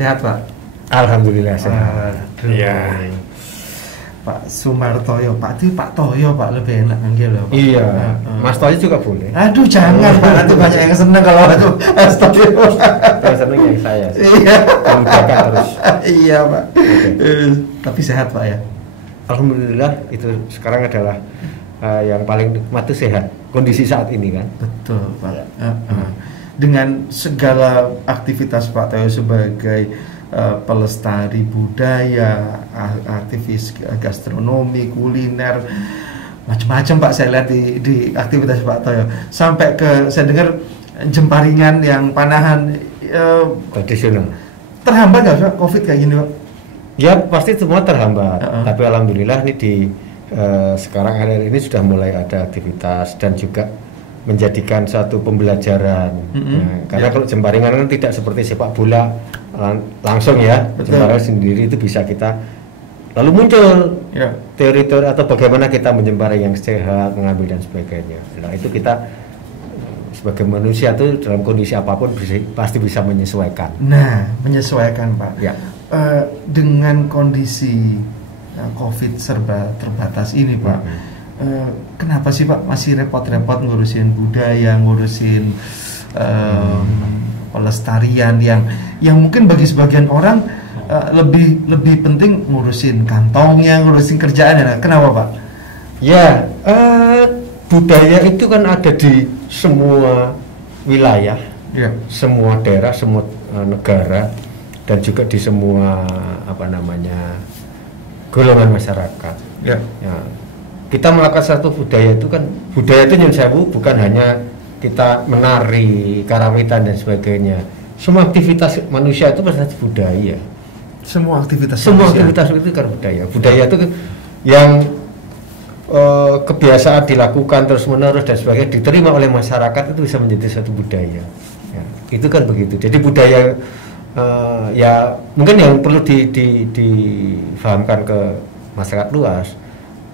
Sehat Pak? Alhamdulillah sehat. Iya. Pak Sumartoyo, Pak itu Pak Toyo Pak lebih enak manggil loh Pak. Iya. Mas Toyo juga boleh. Aduh jangan Pak, nanti banyak yang seneng kalau itu Mas Toyo. Yang seneng yang saya. Iya. Menjaga terus. Iya Pak. Tapi sehat Pak ya. Alhamdulillah itu sekarang adalah yang paling nikmat itu sehat. Kondisi saat ini kan. Betul Pak. Dengan segala aktivitas Pak Toyo sebagai pelestari budaya, aktivis gastronomi, kuliner, macam-macam Pak saya lihat di aktivitas Pak Toyo. Sampai ke saya dengar jemparingan yang panahan tradisional. Terhambat nggak Pak COVID kayak gini Pak? Ya pasti semua terhambat. Tapi alhamdulillah ini di sekarang hari ini sudah mulai ada aktivitas dan juga menjadikan satu pembelajaran. Karena kalau jemparingan kan tidak seperti sepak bola langsung ya. Jemparingan sendiri itu bisa kita lalu muncul teori-teori atau bagaimana kita menjemparing yang sehat, mengambil dan sebagainya. Nah itu kita sebagai manusia tuh dalam kondisi apapun pasti bisa menyesuaikan. Nah menyesuaikan Pak. Ya. Dengan kondisi COVID serba terbatas ini Pak. Kenapa sih Pak masih repot-repot ngurusin budaya, ngurusin pelestarian yang mungkin bagi sebagian orang lebih penting ngurusin kantongnya, ngurusin kerjaannya. Kenapa Pak? Ya, budaya itu kan ada di semua wilayah, semua daerah, semua negara, dan juga di semua golongan masyarakat. Ya. Kita melakukan satu budaya itu kan, budaya itu nyun sewu bukan hanya kita menari, karawitan dan sebagainya. Semua aktivitas manusia itu pasti budaya. Semua aktivitas itu kan budaya. Budaya itu yang kebiasaan dilakukan terus menerus dan sebagainya diterima oleh masyarakat itu bisa menjadi satu budaya. Ya, itu kan begitu. Jadi budaya ya mungkin yang perlu difahamkan ke masyarakat luas.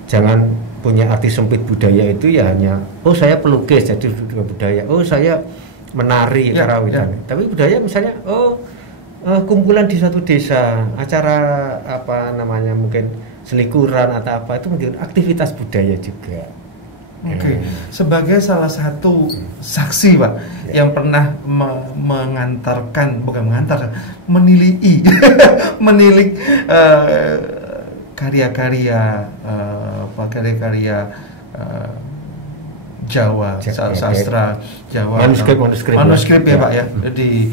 Jangan punya arti sempit budaya itu ya hanya saya pelukis jadi budaya, saya menari karawitan. Tapi budaya misalnya kumpulan di suatu desa, acara mungkin selikuran atau apa itu menjadi aktivitas budaya juga. Oke. Sebagai salah satu saksi Pak yang pernah menilai karya-karya Jawa, sastra Jawa, manuskrip ya Pak ya, di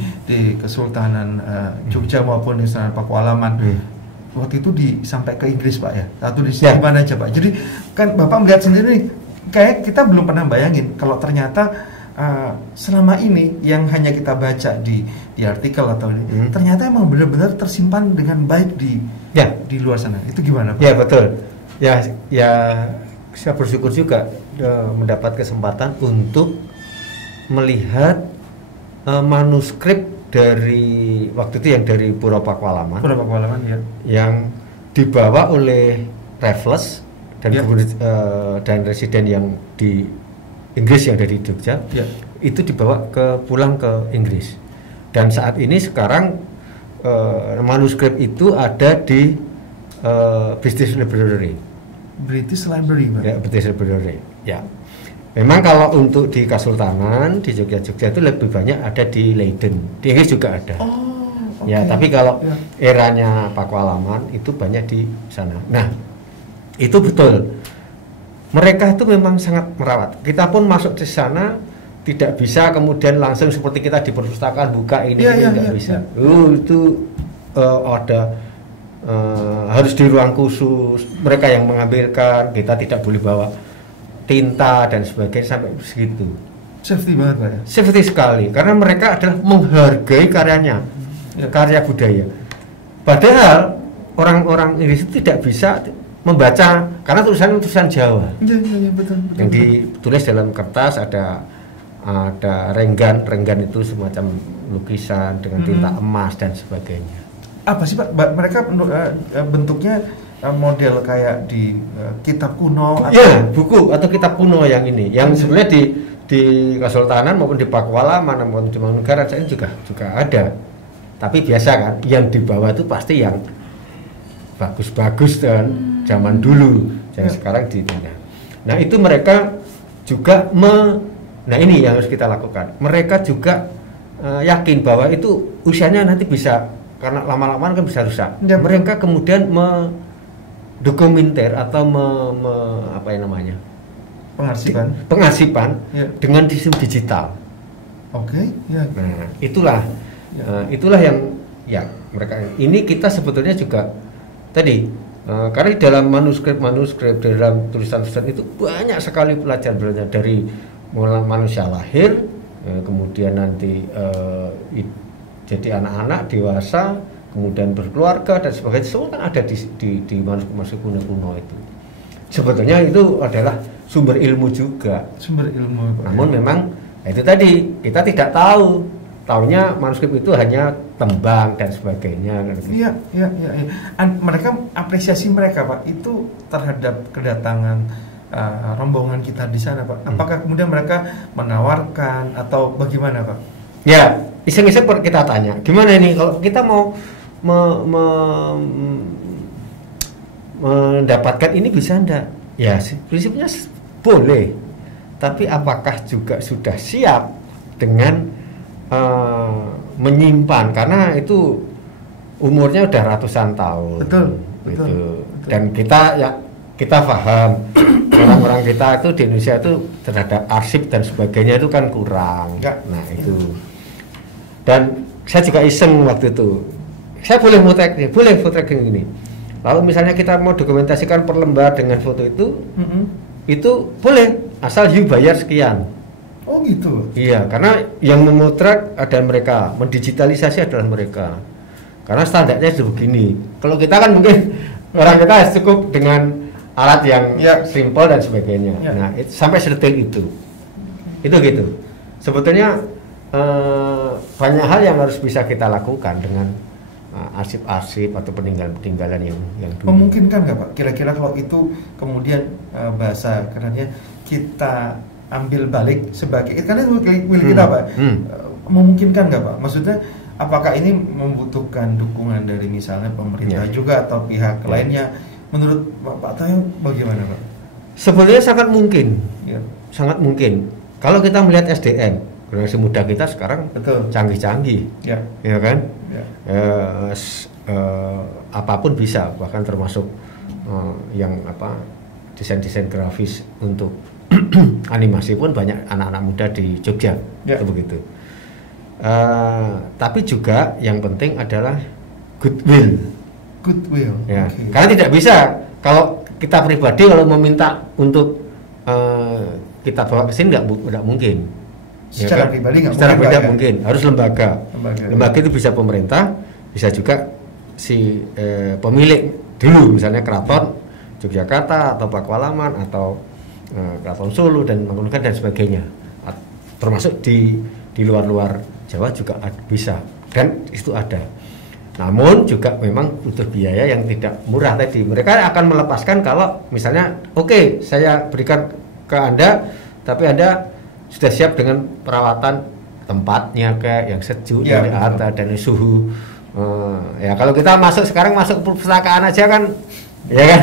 Kesultanan Jogja maupun di Kesultanan Pakualaman. Waktu itu sampai ke Inggris Pak ya, atau di mana aja Pak. Jadi kan Bapak melihat sendiri, kayak kita belum pernah bayangin kalau ternyata selama ini yang hanya kita baca di artikel atau ini, ternyata emang benar-benar tersimpan dengan baik di luar sana. Itu gimana Pak? Ya betul. Ya saya bersyukur juga mendapat kesempatan untuk melihat manuskrip dari waktu itu yang dari Pura Pakualaman ya, yang dibawa oleh Raffles dan residen yang di Inggris yang dari Jogja, itu dibawa pulang ke Inggris. Dan saat ini sekarang manuskrip itu ada di British Library, Pak? Ya, British Library. Ya. Memang kalau untuk di Kasultanan di Jogja itu lebih banyak ada di Leiden. Di Inggris juga ada. Ya, tapi kalau eranya Pakualaman itu banyak di sana. Nah, itu betul. Mereka itu memang sangat merawat. Kita pun masuk ke sana tidak bisa kemudian langsung seperti kita di perpustakaan buka ini tidak bisa. Itu ada harus di ruang khusus, mereka yang mengambilkan, kita tidak boleh bawa tinta dan sebagainya sampai segitu. Safety banget Pak ya? Safety sekali, karena mereka adalah menghargai karyanya, karya budaya. Padahal orang-orang Inggris itu tidak bisa membaca karena tulisan Jawa. Iya, betul. Yang ditulis dalam kertas ada renggan itu semacam lukisan dengan tinta emas dan sebagainya. Apa sih Pak? Mereka bentuknya model kayak di kitab kuno atau buku atau kitab kuno yang ini, yang sebenarnya di Kesultanan maupun di Pakualaman maupun di Mangkunegaran ini juga ada. Tapi biasa kan, yang di bawah itu pasti yang bagus-bagus dan zaman dulu, yang sekarang dipindah. Nah itu mereka juga nah ini yang harus kita lakukan. Mereka juga yakin bahwa itu usianya nanti bisa, karena lama-lama kan bisa rusak. Mereka kemudian dokumenter atau apa yang namanya, pengarsipan dengan sistem digital. Nah itulah yang mereka ini kita sebetulnya juga tadi karena di dalam manuskrip dalam tulisan-tulisan itu banyak sekali pelajaran dari mulai manusia lahir, kemudian nanti jadi anak-anak dewasa, kemudian berkeluarga dan sebagainya, semua kan ada di manuskrip kuno itu. Sebetulnya itu adalah sumber ilmu juga. Namun memang itu tadi kita tidak tahu. Taunya manuskrip itu hanya tembang dan sebagainya. Iya. Mereka apresiasi mereka Pak itu terhadap kedatangan rombongan kita di sana Pak. Apakah kemudian mereka menawarkan atau bagaimana Pak? Ya, iseng-iseng kita tanya, gimana ini kalau kita mau mendapatkan ini bisa enggak? Ya, prinsipnya boleh. Tapi apakah juga sudah siap dengan menyimpan, karena itu umurnya udah ratusan tahun. Betul. Dan kita paham orang-orang kita itu di Indonesia itu terhadap arsip dan sebagainya itu kan kurang. Nah itu. Dan saya juga iseng waktu itu. Saya boleh foto tracking ini. Lalu misalnya kita mau dokumentasikan per lembar dengan foto itu, itu boleh asal you bayar sekian. Oh gitu. Iya, karena yang memotret adalah mereka, mendigitalisasi adalah mereka. Karena standarnya itu begini. Kalau kita kan mungkin orang kita cukup dengan alat yang simple dan sebagainya. Nah, sampai sedetail itu. Itu gitu. Sebetulnya banyak hal yang harus bisa kita lakukan dengan arsip-arsip atau peninggalan yang dulu. Memungkinkan nggak Pak? Kira-kira kalau itu kemudian bahasa kerennya kita ambil balik sebagai, karena itu milik kita Pak. Memungkinkan nggak Pak? Maksudnya apakah ini membutuhkan dukungan dari misalnya pemerintah juga atau pihak lainnya? Menurut Pak Tayo bagaimana Pak? Sebenarnya sangat mungkin. Sangat mungkin. Kalau kita melihat SDM, generasi muda kita sekarang canggih-canggih, ya kan? Apapun bisa, bahkan termasuk yang desain-desain grafis untuk animasi pun banyak anak-anak muda di Jogja, itu begitu. Tapi juga yang penting adalah goodwill. Ya. Karena tidak bisa kalau kita pribadi kalau meminta untuk kita bawa ke sini nggak mungkin. Secara pribadi nggak mungkin. Secara pribadi mungkin, harus lembaga. Lembaga itu bisa pemerintah, bisa juga si pemilik dulu, misalnya Keraton Yogyakarta atau Pakualaman atau Keraton Solo dan Mangkunegaran dan sebagainya, termasuk di luar Jawa juga bisa, dan itu ada. Namun juga memang butuh biaya yang tidak murah tadi. Mereka akan melepaskan kalau misalnya saya berikan ke Anda, tapi Anda sudah siap dengan perawatan tempatnya kayak yang sejuk dari atas dan suhu. Ya kalau kita sekarang masuk perpustakaan aja kan, ya kan?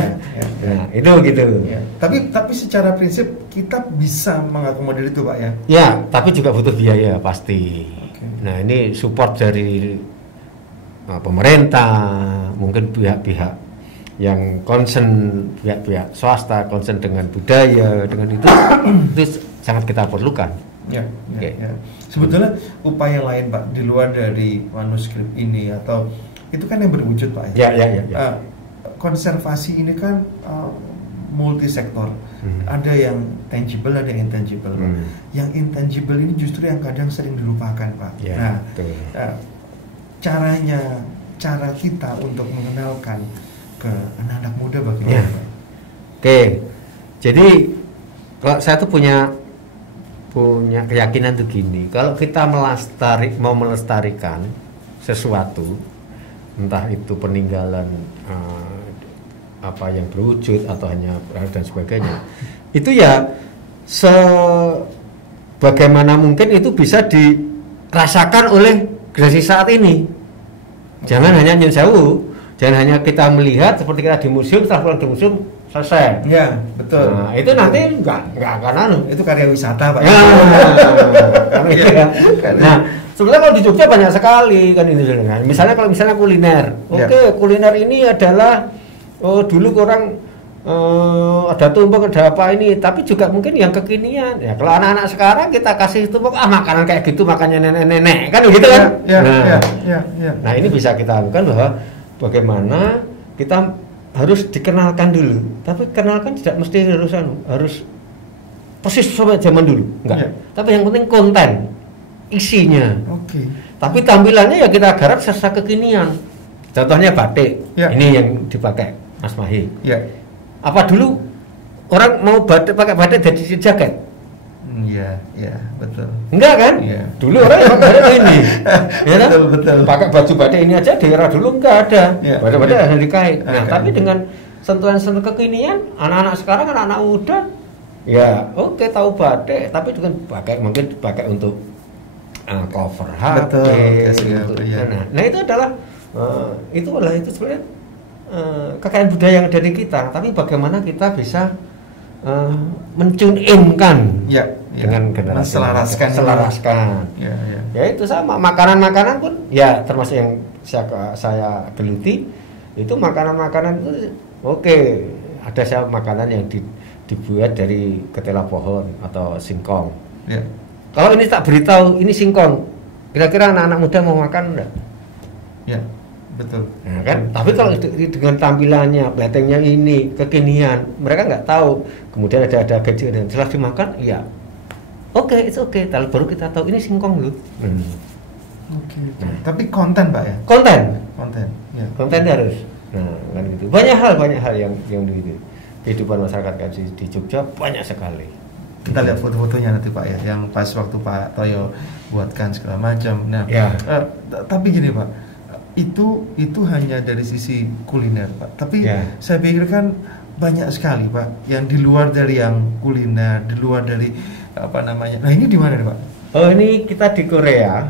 Nah, itu gitu. Tapi secara prinsip kita bisa mengakomodir itu Pak ya? Ya, tapi juga butuh biaya pasti. Nah ini support dari pemerintah, mungkin pihak-pihak yang concern, pihak-pihak swasta concern dengan budaya, dengan itu sangat kita perlukan. Sebetulnya upaya lain Pak di luar dari manuskrip ini atau itu kan yang berwujud Pak ya. konservasi ini kan multisektor. Ada yang tangible, ada yang intangible, Pak. Yang intangible ini justru yang kadang sering dilupakan, Pak. Ya, cara kita untuk mengenalkan ke anak-anak muda bagaimana, Pak? Oke. Jadi kalau saya tuh punya keyakinan tuh gini, kalau kita mau melestarikan sesuatu, entah itu peninggalan apa yang berwujud atau hanya dan sebagainya, itu ya sebagaimana mungkin itu bisa dirasakan oleh generasi saat ini. Jangan hanya nyun sewu, jangan hanya kita melihat seperti kita di museum, setelah pulang di museum selesai. Ya, betul. Nah, itu nanti enggak akan itu karya wisata, Pak. Nah, sebenarnya kalau di Jogja banyak sekali kan ini. Misalnya kalau kuliner. Kuliner ini adalah dulu orang ada tumpeng, ada apa ini, tapi juga mungkin yang kekinian. Ya kalau anak-anak sekarang kita kasih tumpeng, makanan kayak gitu makannya nenek-nenek, kan begitu kan? Nah, ini bisa kita lakukan bahwa bagaimana kita harus dikenalkan dulu. Tapi kenalkan tidak mesti harus persis sama zaman dulu, enggak. Tapi yang penting konten, isinya. Tapi tampilannya ya kita garap sesuai kekinian. Contohnya batik. Ini yang dipakai Mas Mahi. Apa dulu orang mau pakai batik jadi jaket? Iya, betul. Enggak kan? Dulu orang yang pakai batik ini. Ya kan? Betul. Pakai baju batik ini aja di era dulu enggak ada. Batik ada dikait. Nah, tapi dengan sentuhan-sentuhan kekinian, anak-anak sekarang, anak-anak muda, ya tahu batik, tapi juga mungkin dipakai untuk cover HP. Nah, itu adalah itu sebenarnya kekayaan budaya yang ada di kita, tapi bagaimana kita bisa mencun-in-kan dengan generasi, selaraskan. Ya itu sama makanan-makanan pun ya termasuk yang saya geluti itu makanan-makanan itu ada makanan yang dibuat dari ketela pohon atau singkong. Kalau ini tak beritahu ini singkong, kira-kira anak-anak muda mau makan enggak? Betul. Nah, kan? Tapi kalau dengan tampilannya, batengnya ini, kekinian, mereka nggak tahu. Kemudian ada gaji dan setelah dimakan, it's okay. Baru kita tahu ini singkong loh. Nah. Tapi konten, Pak ya? Konten harus. Nah, kan gitu. Banyak hal yang di kehidupan masyarakat di Jogja banyak sekali. Kita lihat foto-fotonya nanti, Pak ya, yang pas waktu Pak Toyo buatkan segala macam. Nah, tapi gini, Pak. Itu hanya dari sisi kuliner, Pak. Tapi saya pikirkan banyak sekali, Pak, yang di luar dari yang kuliner, di luar dari apa namanya. Nah, ini di mana nih, Pak? Ini kita di Korea.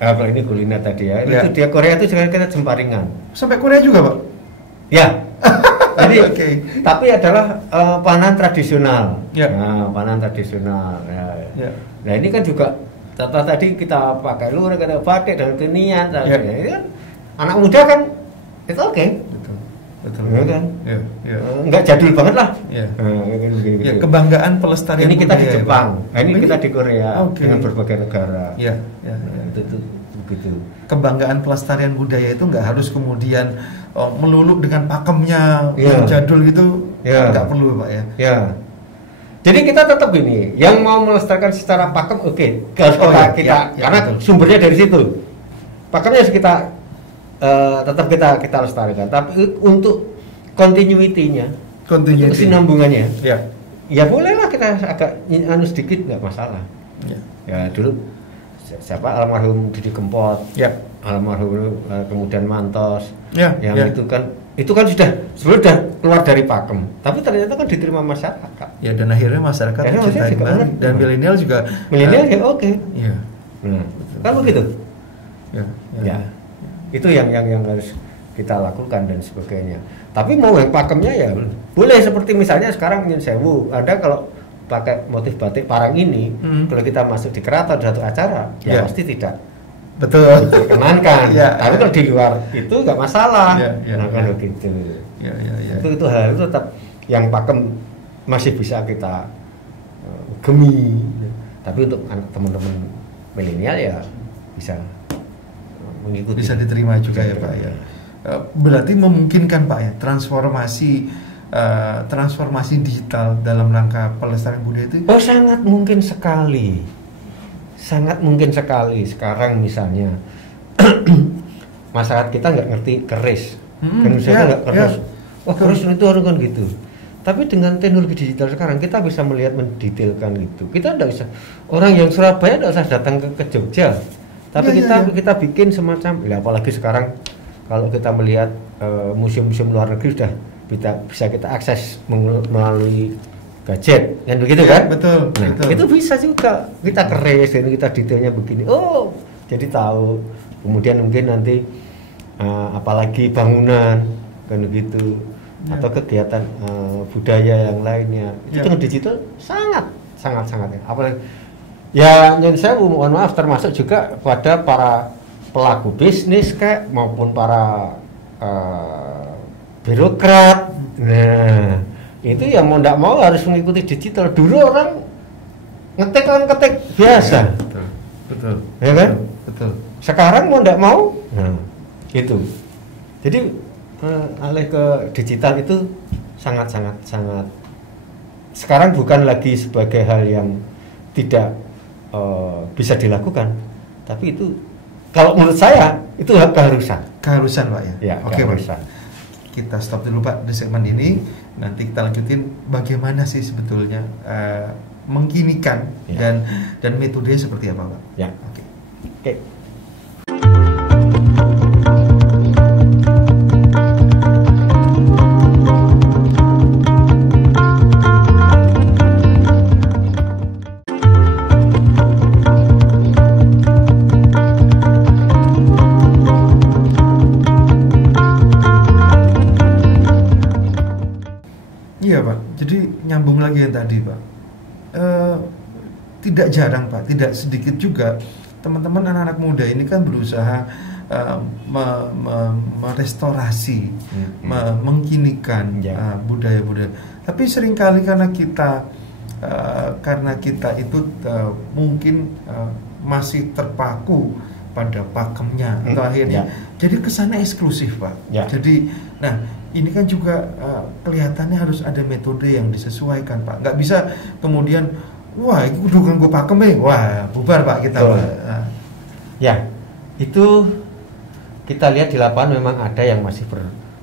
Kalau ini kuliner tadi ya. Itu di Korea itu juga kita jemparingan. Sampai Korea juga, Pak? Jadi tapi adalah pangan tradisional. Pangan tradisional. Nah, ini kan juga contoh tadi kita pakai lurik, ada batik dan kekinian, ini kan anak muda kan itu betul kan? Enggak jadul banget lah. Kebanggaan pelestarian. Ini kita di Jepang, ini kita di Korea dengan berbagai negara. Itu begitu. Kebanggaan pelestarian budaya itu nggak harus kemudian melulu dengan pakemnya yang jadul gitu, nggak perlu, Pak ya. Jadi kita tetap ini, yang mau melestarikan secara pakem, kita karena sumbernya dari situ. Pakemnya harus kita tetap kita lestarikan. Tapi untuk continuity-nya, kesinambungannya, ya bolehlah kita agak sedikit, nggak masalah. Ya dulu siapa almarhum Didi Kempot, almarhum kemudian Mantos, itu kan sudah keluar dari pakem, tapi ternyata kan diterima masyarakat. Dan akhirnya masyarakat mencintai kembali, dan milenial juga. Kan begitu. Itu yang harus kita lakukan dan sebagainya. Tapi mau yang pakemnya ya boleh, seperti misalnya sekarang Nyun Sewu ada kalau pakai motif batik parang ini, kalau kita masuk di keraton satu acara, pasti tidak. Betul. Dikenankan. Tapi kalau di luar itu nggak masalah. Kan begitu. Itu hal itu tetap yang pakem masih bisa kita gemi. Tapi untuk teman-teman milenial ya bisa mengikuti. Bisa diterima juga ya, Pak ya. berarti memungkinkan Pak ya transformasi digital dalam rangka pelestarian budaya itu? Oh, sangat mungkin sekali. Sangat mungkin sekali. Sekarang misalnya masyarakat kita nggak ngerti keris. Kan misalnya nggak keris. Oh, keris itu harus kan gitu. Tapi dengan teknologi digital sekarang kita bisa melihat mendetailkan gitu. Kita nggak bisa, orang yang Surabaya nggak usah datang ke Jogja. Tapi kita bikin semacam, ya apalagi sekarang kalau kita melihat museum-museum luar negeri sudah bisa kita akses melalui gadget, kan begitu kan? Betul. Nah, betul. itu bisa juga kita keris dan kita detailnya begini. Oh, jadi tahu. Kemudian mungkin nanti apalagi bangunan kan begitu, atau kegiatan budaya yang lainnya. Itu dengan digital sangat. Apalagi ya, saya mohon maaf termasuk juga pada para pelaku bisnis kayak maupun para birokrat. Nah, itu yang mau tidak mau harus mengikuti digital. Dulu orang ngetik biasa. Betul. Ya kan? Betul. Sekarang mau tidak mau, nah, itu. Jadi alih ke digital itu sangat. Sekarang bukan lagi sebagai hal yang tidak bisa dilakukan, tapi itu kalau menurut saya itu keharusan. Keharusan Pak ya. Ya, oke keharusan. Pak. Kita stop dulu Pak di segmen ini. Nanti kita lanjutin bagaimana sih sebetulnya mengkinikan dan metode seperti apa Pak? Ya. Oke. Iya Pak, jadi nyambung lagi yang tadi Pak, tidak jarang Pak, tidak sedikit juga teman-teman anak-anak muda ini kan berusaha merestorasi, mengkinikan budaya-budaya. Tapi seringkali karena kita itu mungkin masih terpaku pada pakemnya atau akhirnya jadi kesannya eksklusif Pak. Jadi, nah ini kan juga kelihatannya harus ada metode yang disesuaikan Pak. Nggak bisa kemudian wah itu udah gue pakem wah bubar Pak kita. Nah. Ya, itu kita lihat di lapangan memang ada yang masih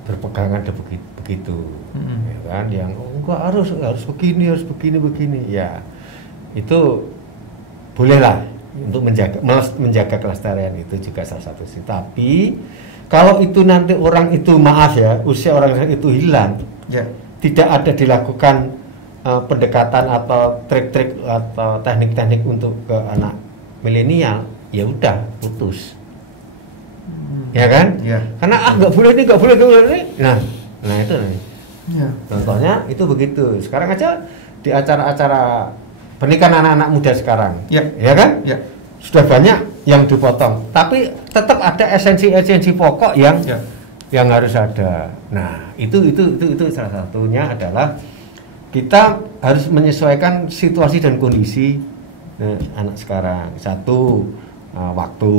berpegangan begitu, ya kan? Yang enggak harus begini, harus begini. Ya, itu bolehlah untuk menjaga kelestarian itu juga salah satu sih. Tapi kalau itu nanti orang itu maaf ya, usia orang itu hilang, tidak ada dilakukan pendekatan atau trik-trik atau teknik-teknik untuk ke anak milenial, ya udah putus, ya kan? Karena nggak boleh ini. Nah itu nih. Contohnya itu begitu. Sekarang aja di acara-acara pernikahan anak-anak muda sekarang, ya kan? Sudah banyak yang dipotong, tapi tetap ada esensi pokok yang harus ada. Nah, itu salah satunya adalah kita harus menyesuaikan situasi dan kondisi anak sekarang. Satu, waktu.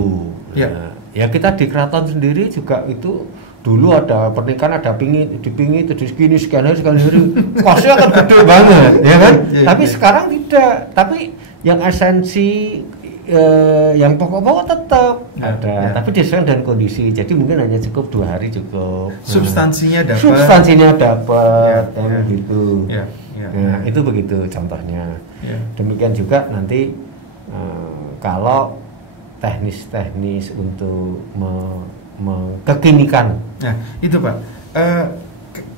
Ya kita di keraton sendiri juga itu dulu ada pernikahan, ada dipingit segini sekian hari kosnya kan gede banget, ya kan? Tapi sekarang tidak. Tapi yang esensi yang pokok-pokok tetap ada, tapi disesuaikan dengan kondisi. Jadi mungkin hanya cukup 2 hari cukup. Substansinya dapat, gitu. Nah, itu begitu contohnya. Demikian juga nanti kalau teknis untuk kekinikan. Nah, itu Pak.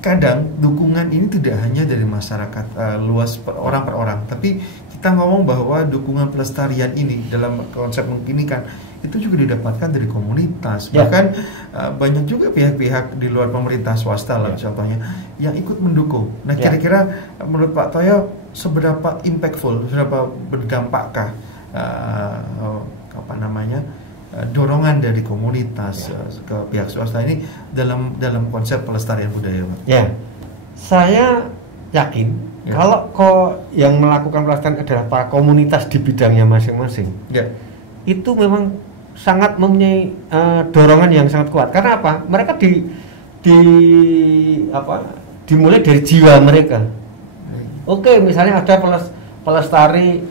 Kadang dukungan ini tidak hanya dari masyarakat luas orang per orang, tapi kita ngomong bahwa dukungan pelestarian ini dalam konsep mengkinikan itu juga didapatkan dari komunitas. Bahkan banyak juga pihak-pihak di luar pemerintah swasta lah contohnya yang ikut mendukung. Nah, kira-kira menurut Pak Toyo seberapa impactful, seberapa berdampakkah dorongan dari komunitas ke pihak swasta ini dalam konsep pelestarian budaya Pak? Saya yakin kalau yang melakukan pelestarian adalah para komunitas di bidangnya masing-masing, itu memang sangat mempunyai dorongan yang sangat kuat. Karena apa? Mereka dimulai dari jiwa mereka. Oke, misalnya ada pelestari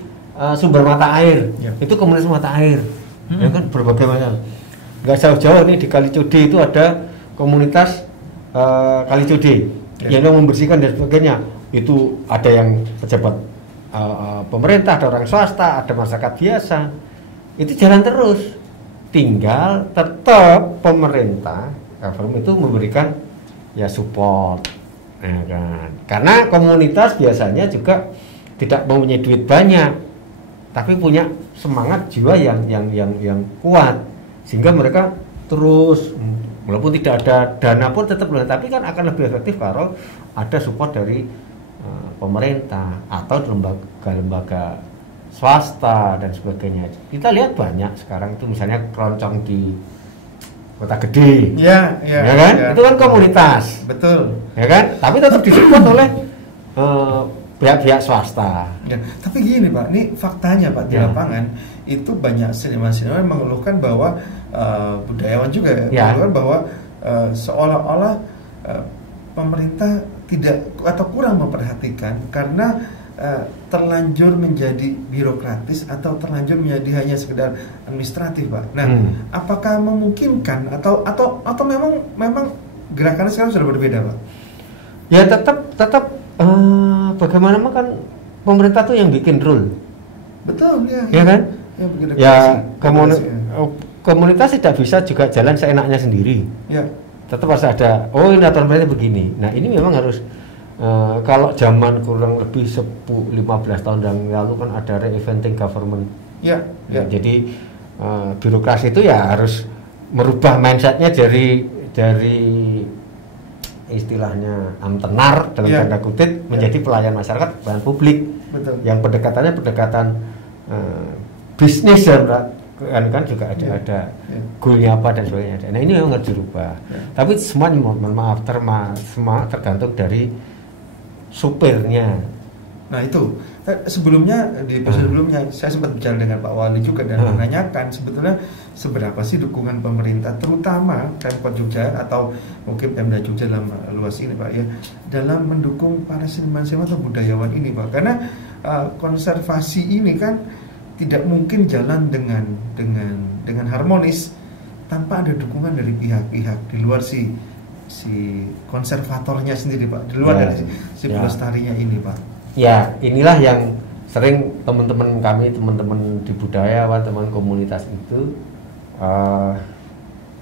sumber mata air, itu komunitas mata air, ya kan berbagai macam. Nggak jauh-jauh nih di Kalicode itu ada komunitas Kalicode yang membersihkan dan sebagainya. Itu ada yang pejabat pemerintah, ada orang swasta, ada masyarakat biasa. Itu jalan terus. Tinggal tetap pemerintah, government itu memberikan ya support, ya kan. Karena komunitas biasanya juga tidak mempunyai duit banyak, tapi punya semangat jiwa yang kuat, sehingga mereka terus, walaupun tidak ada dana pun tetap, tapi kan akan lebih efektif kalau ada support dari pemerintah atau lembaga swasta dan sebagainya. Kita lihat banyak sekarang itu, misalnya keroncong di Kota Gede, ya kan? Itu kan komunitas, betul, ya kan? Tapi tetap disupport oleh pihak-pihak swasta. Ya, tapi gini Pak, ini faktanya Pak di lapangan itu banyak seniman-seniman mengeluhkan bahwa budayawan juga mengeluhkan bahwa seolah-olah pemerintah tidak atau kurang memperhatikan karena terlanjur menjadi birokratis atau terlanjur menjadi hanya sekedar administratif, Pak. Nah, apakah memungkinkan atau memang gerakannya sekarang sudah berbeda, Pak? Ya tetap bagaimana kan pemerintah tuh yang bikin rule. Betul, ya kan? Komunitas tidak bisa juga jalan seenaknya sendiri. Ya. Tetap harus ada, ini aturan pemerintah begini. Nah, ini memang harus kalau zaman kurang lebih 10-15 tahun yang lalu kan ada re-eventing government. Ya. Jadi birokrasi itu ya harus merubah mindsetnya dari istilahnya amtenar dalam tanda kutip menjadi pelayan masyarakat, pelayan publik. Betul. Yang pendekatannya bisnis kan juga ada goalnya apa dan sebagainya. Nah, ini memang harus dirubah. Tapi semuanya mohon maaf semua tergantung dari supirnya. Nah, itu sebelumnya di episode sebelumnya saya sempat bicara dengan Pak Wali juga dan menanyakan sebetulnya seberapa sih dukungan pemerintah, terutama Pemkot Jogja atau mungkin Pemda Jogja dalam luas ini, Pak, ya, dalam mendukung para seniman-seniman atau budayawan ini, Pak. Karena konservasi ini kan tidak mungkin jalan dengan harmonis tanpa ada dukungan dari pihak-pihak di luar si konservatornya sendiri, Pak, di luar dari si pelestarinya ini, Pak. Ya, inilah yang sering teman-teman kami, teman-teman di budayawan, teman komunitas itu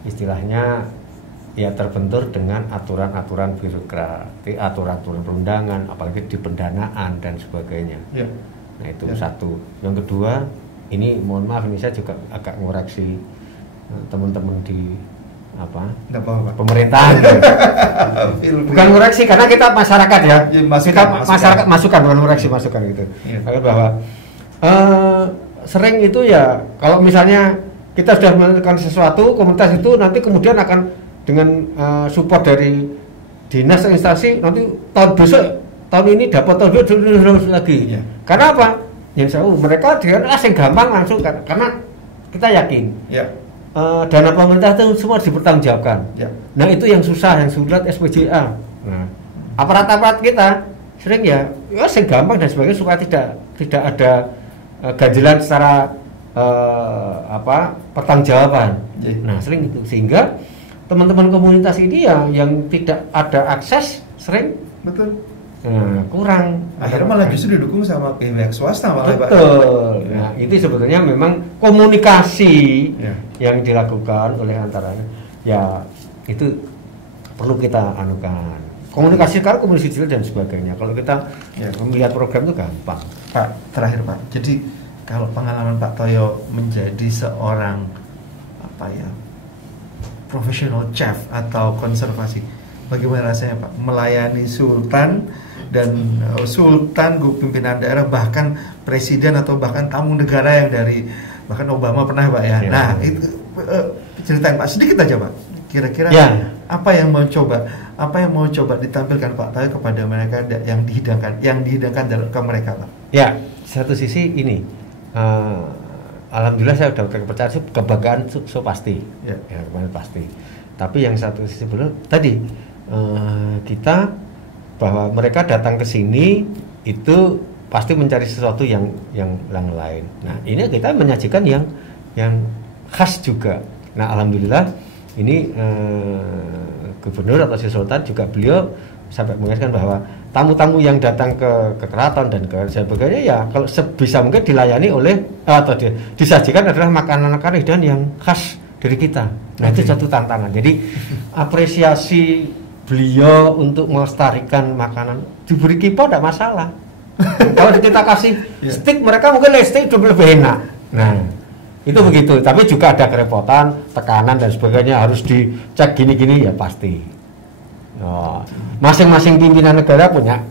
istilahnya ya terbentur dengan aturan-aturan birokrasi, aturan-aturan perundangan, apalagi di pendanaan dan sebagainya. Ya. Nah, itu satu. Yang kedua, ini mohon maaf, ini saya juga agak ngoreksi teman-teman di pemerintahan. Bukan ngoreksi karena kita masyarakat ya. Masyarakat masukan, bukan ngoreksi, masukan gitu. Bahwa sering itu ya kalau misalnya kita sudah melakukan sesuatu, komunitas itu nanti kemudian akan dengan support dari dinas atau instansi, nanti tahun ini dapat tahun lagi. Karena apa? Yang mereka dia asing gampang langsung karena kita yakin. Dana pemerintah itu semua dipertanggungjawabkan. Nah, itu yang susah, yang sulit SPJA. Nah, aparat-aparat kita sering sing gampang dan sebagainya supaya tidak ada ganjilan secara pertanggungjawaban. Nah, sering itu sehingga teman-teman komunitas ini yang tidak ada akses sering kurang. Akhirnya malah justru didukung sama pihak swasta malah. Betul. Nah, itu sebetulnya memang komunikasi yang dilakukan oleh antaranya. Ya, itu perlu kita anukan. Komunikasi sekarang komunikasi digital dan sebagainya. Kalau kita melihat program itu gampang. Pak, terakhir Pak. Jadi kalau pengalaman Pak Toyo menjadi seorang profesional chef atau konservasi, bagaimana rasanya Pak melayani sultan dan pimpinan daerah, bahkan presiden atau bahkan tamu negara yang dari bahkan Obama pernah, Pak, ya. Nah, itu ceritain Pak sedikit aja, Pak. Kira-kira apa yang mau coba ditampilkan Pak Toyo kepada mereka yang dihidangkan ke mereka, Pak? Ya, satu sisi ini alhamdulillah saya udah kepercayaan, kebanggaan so pasti, ya kemarin pasti. Tapi yang satu sisi belum tadi kita bahwa mereka datang ke sini itu pasti mencari sesuatu yang lain. Nah ini kita menyajikan yang khas juga. Nah alhamdulillah ini gubernur atau Sultan juga beliau sampai mengingatkan bahwa tamu-tamu yang datang ke keraton dan ke sebagainya ya kalau sebisa mungkin dilayani oleh atau disajikan adalah makanan-makanan hidangan yang khas dari kita. Nah itu satu tantangan. Jadi apresiasi beliau untuk melestarikan makanan diberi kipau tidak masalah. Kalau kita kasih stick mereka mungkin stick lebih enak. Nah itu begitu. Tapi juga ada kerepotan, tekanan dan sebagainya harus dicek gini-gini ya pasti. Masing-masing pimpinan negara punya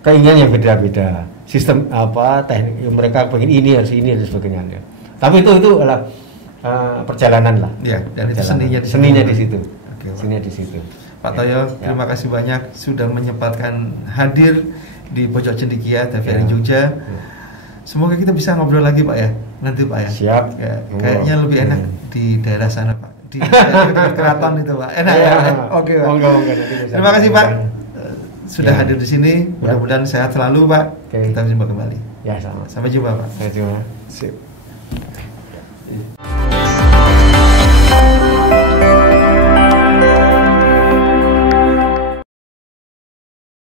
keinginan yang beda-beda, sistem teknik mereka pengen ini harus ini dan sebagainya. Tapi itu adalah perjalanan lah. Ya, dan itu seninya di situ. Seninya di situ. Pak Toyo, terima kasih banyak sudah menyempatkan hadir di Pojok Cendekia TVRI Jogja. Semoga kita bisa ngobrol lagi Pak ya, nanti Pak ya. Siap. Kayaknya lebih enak di daerah sana Pak. Di keraton itu Pak. Enak ya. Oke Pak. Terima kasih Pak sudah hadir di sini. Mudah-mudahan sehat selalu Pak. Kita jumpa kembali. Ya sama. Sampai jumpa Pak. Sampai jumpa. Sip.